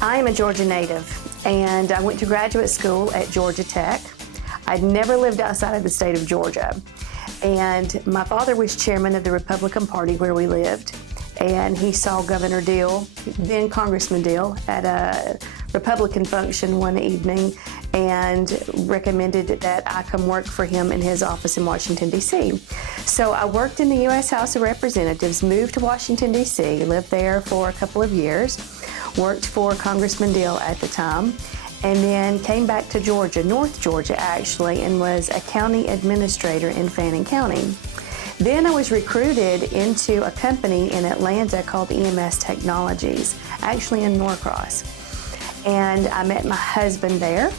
I am a Georgia native, and I went to graduate school at Georgia Tech. I'd never lived outside of the state of Georgia. And my father was chairman of the Republican Party where we lived, and he saw Governor Deal, then Congressman Deal, at a Republican function one evening and recommended that I come work for him in his office in Washington, D.C. So I worked in the U.S. House of Representatives, moved to Washington, D.C., lived there for a couple of years, worked for Congressman Deal at the time, and then came back to Georgia, North Georgia actually, and was a county administrator in Fannin County. Then I was recruited into a company in Atlanta called EMS Technologies, actually in Norcross. And I met my husband there,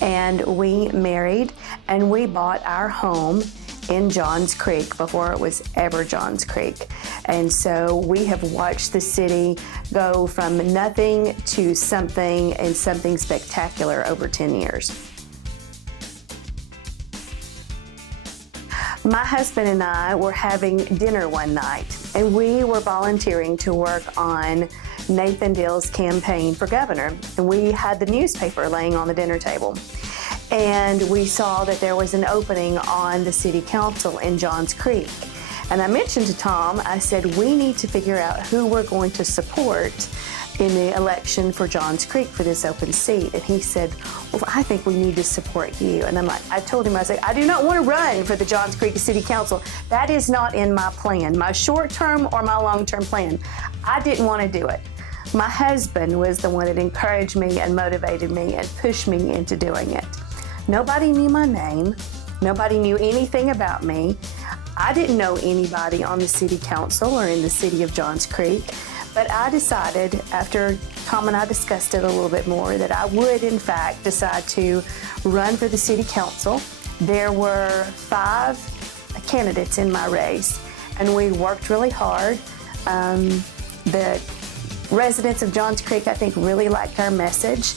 and we married, and we bought our home in Johns Creek before it was ever Johns Creek. And so we have watched the city go from nothing to something, and something spectacular over 10 years. My husband and I were having dinner one night, and we were volunteering to work on Nathan Deal's campaign for governor. And we had the newspaper laying on the dinner table. And we saw that there was an opening on the city council in Johns Creek. And I mentioned to Tom, I said, we need to figure out who we're going to support in the election for Johns Creek for this open seat. And he said, well, I think we need to support you. And I told him, I said, I do not want to run for the Johns Creek City Council. That is not in my plan, my short-term or my long-term plan. I didn't want to do it. My husband was the one that encouraged me and motivated me and pushed me into doing it. Nobody knew my name. Nobody knew anything about me. I didn't know anybody on the city council or in the city of Johns Creek. But I decided, after Tom and I discussed it a little bit more, that I would, in fact, decide to run for the city council. There were 5 candidates in my race, and we worked really hard. The residents of Johns Creek, I think, really liked our message,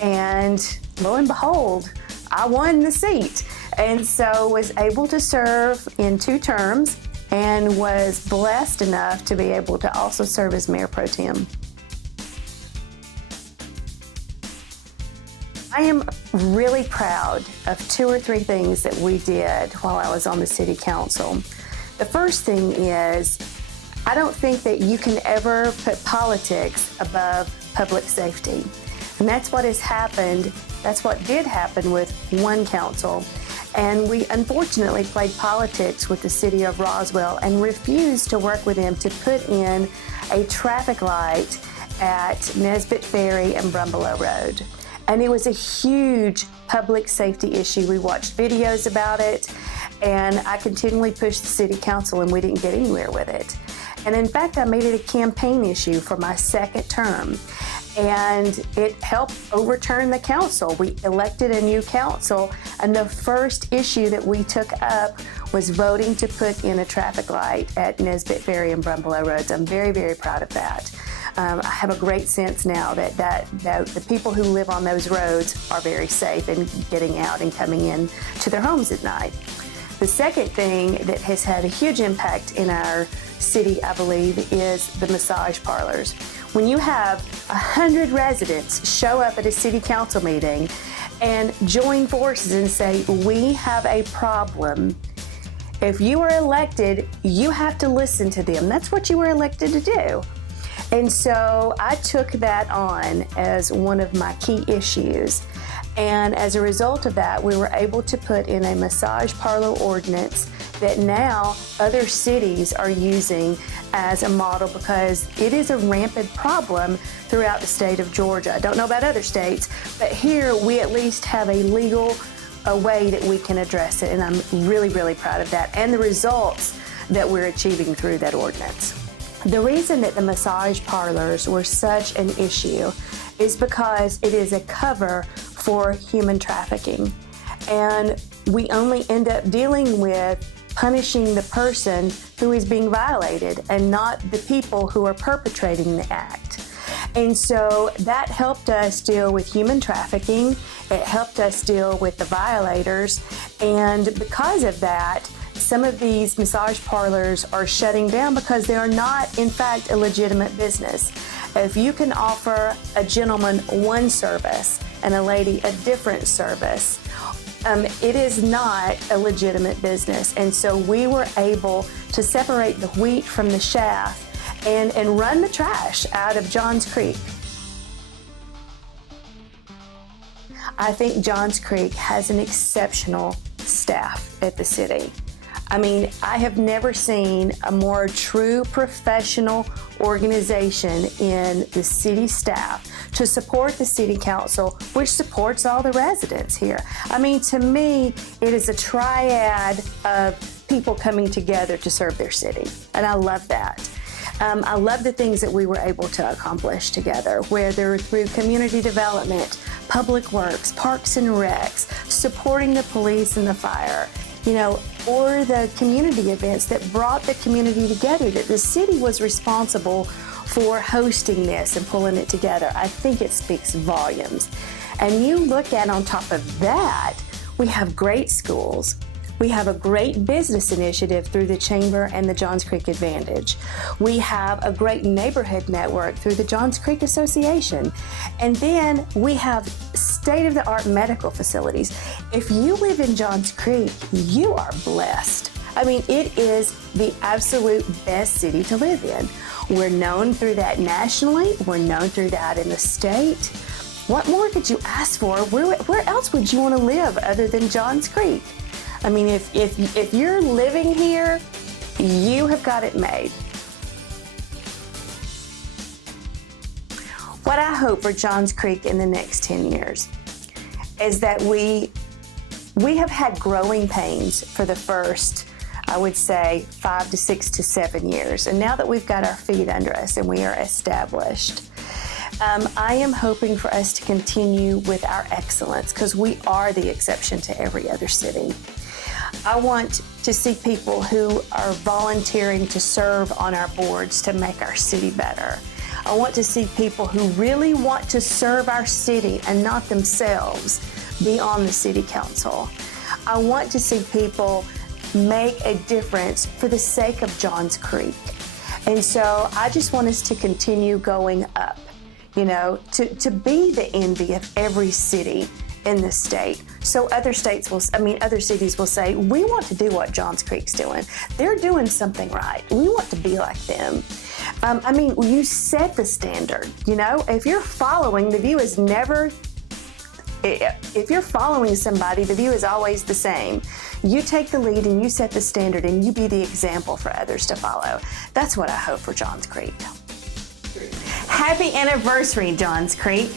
and lo and behold, I won the seat, and so was able to serve in 2 terms, and was blessed enough to be able to also serve as Mayor Pro Tem. I am really proud of 2 or 3 things that we did while I was on the City Council. The first thing is, I don't think that you can ever put politics above public safety. And that's what has happened. That's what did happen with one council. And we unfortunately played politics with the city of Roswell and refused to work with them to put in a traffic light at Nesbitt Ferry and Brumbelow Road. And it was a huge public safety issue. We watched videos about it, and I continually pushed the city council, and we didn't get anywhere with it. And in fact, I made it a campaign issue for my 2nd term. And it helped overturn the council. We elected a new council, and the first issue that we took up was voting to put in a traffic light at Nesbitt Ferry and Brumbelow Roads. I'm very, very proud of that. I have a great sense now that the people who live on those roads are very safe in getting out and coming in to their homes at night. The second thing that has had a huge impact in our city, I believe, is the massage parlors. When you have 100 residents show up at a city council meeting and join forces and say, we have a problem, if you are elected, you have to listen to them. That's what you were elected to do. And so I took that on as one of my key issues. And as a result of that, we were able to put in a massage parlor ordinance that now other cities are using as a model, because it is a rampant problem throughout the state of Georgia. I don't know about other states, but here we at least have a legal way that we can address it, and I'm really, really proud of that and the results that we're achieving through that ordinance. The reason that the massage parlors were such an issue is because it is a cover for human trafficking, and we only end up dealing with punishing the person who is being violated and not the people who are perpetrating the act. And so that helped us deal with human trafficking. It helped us deal with the violators. And because of that, some of these massage parlors are shutting down because they are not, in fact, a legitimate business. If you can offer a gentleman one service and a lady a different service, it is not a legitimate business. And so we were able to separate the wheat from the chaff and run the trash out of Johns Creek. I think Johns Creek has an exceptional staff at the city. I mean, I have never seen a more true professional organization in the city staff to support the city council, which supports all the residents here. I mean, to me, it is a triad of people coming together to serve their city, and I love that. I love the things that we were able to accomplish together, whether through community development, public works, parks and recs, supporting the police and the fire, or the community events that brought the community together, that the city was responsible for hosting this and pulling it together. I think it speaks volumes. And you look at, on top of that, we have great schools. We have a great business initiative through the Chamber and the Johns Creek Advantage. We have a great neighborhood network through the Johns Creek Association. And then we have state-of-the-art medical facilities. If you live in Johns Creek, you are blessed. I mean, it is the absolute best city to live in. We're known through that nationally. We're known through that in the state. What more could you ask for? Where else would you want to live other than Johns Creek? I mean, if you're living here, you have got it made. What I hope for Johns Creek in the next 10 years is that we have had growing pains for the first, I would say, 5 to 6 to 7 years. And now that we've got our feet under us and we are established, I am hoping for us to continue with our excellence, because we are the exception to every other city. I want to see people who are volunteering to serve on our boards to make our city better. I want to see people who really want to serve our city and not themselves be on the city council. I want to see people make a difference for the sake of Johns Creek. And so I just want us to continue going up, to be the envy of every city in the state. So other cities will say, we want to do what Johns Creek's doing. They're doing something right. We want to be like them. You set the standard, If you're following, the view is never, if you're following somebody, the view is always the same. You take the lead and you set the standard and you be the example for others to follow. That's what I hope for Johns Creek. Happy anniversary, Johns Creek.